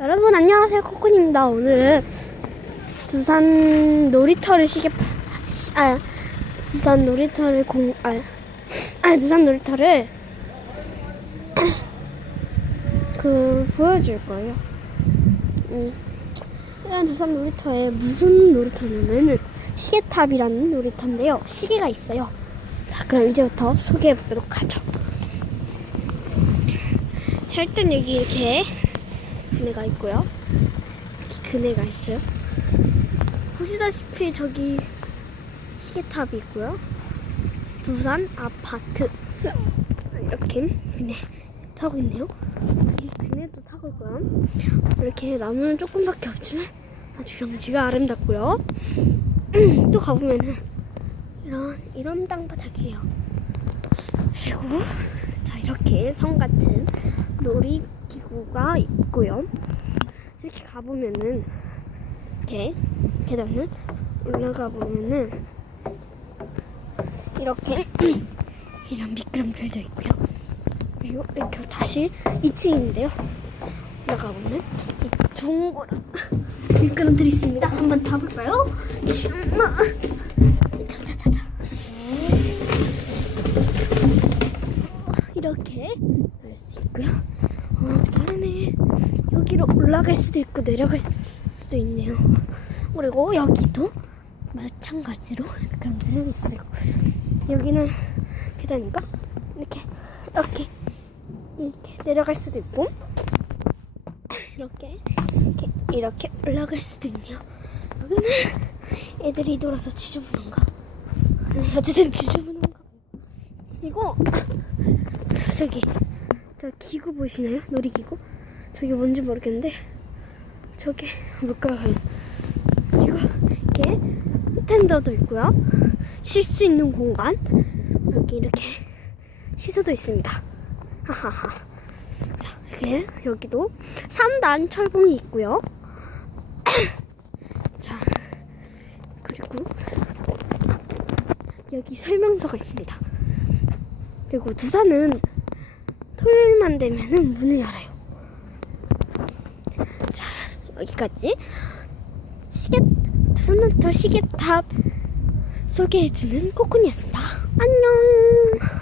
여러분 안녕하세요 코코입니다 오늘은 두산 놀이터를 시계 시- 아 두산 놀이터를 공 아, 아 두산 놀이터를 그 보여줄 거예요. 음. 일단 두산 놀이터에 무슨 놀이터냐면은 시계탑이라는 놀이터인데요. 시계가 있어요. 자 그럼 이제부터 소개해 보도록 하죠. 일단 여기 이렇게 그네가 있고요. 그네가 있어요. 보시다시피 저기 시계탑이 있고요. 두산 아파트 이렇게 그네 타고 있네요. 이 그네도 타고 있고요. 이렇게 나무는 조금밖에 없지만 아주 경치가 아름답고요. 또 가보면은 이런 이런 땅바닥이에요. 그리고 자 이렇게 성 같은 놀이 기구가 있고요. 이렇게 가보면은 이렇게 계단을 올라가 보면은 이렇게 이런 미끄럼틀도 있고요. 그리고 이렇게 다시 2층인데요. 올라가 보면 이 둥그런 미끄럼틀이 있습니다. 한번 타볼까요? 차차차차 이렇게 할 수 있고요. 어, 그다음에 여기로 올라갈 수도 있고 내려갈 수도 있네요. 그리고 여기도 마찬가지로 미끄럼틀은 있어요. 여기는 계단인가? 이렇게 이렇게 이렇게 내려갈 수도 있고 이렇게 이렇게 이렇게 올라갈 수도 있네요. 여기는 애들이 돌아서 지저분한가? 어쨌든 지저분한가? 그리고 저기 저 기구 보시나요? 놀이기구? 저기 뭔지 모르겠는데 저기 뭘까요? 그리고 이렇게 스탠더도 있고요. 쉴 수 있는 공간 여기 이렇게 시소도 있습니다. 하하하. 자 이렇게 여기도 3단 철봉이 있고요. 자 그리고 여기 설명서가 있습니다. 그리고 두산은 토요일만 되면은 문을 열어요. 자 여기까지 시계 두산놀이터 시계탑 소개해주는 코쿤이었습니다. 안녕.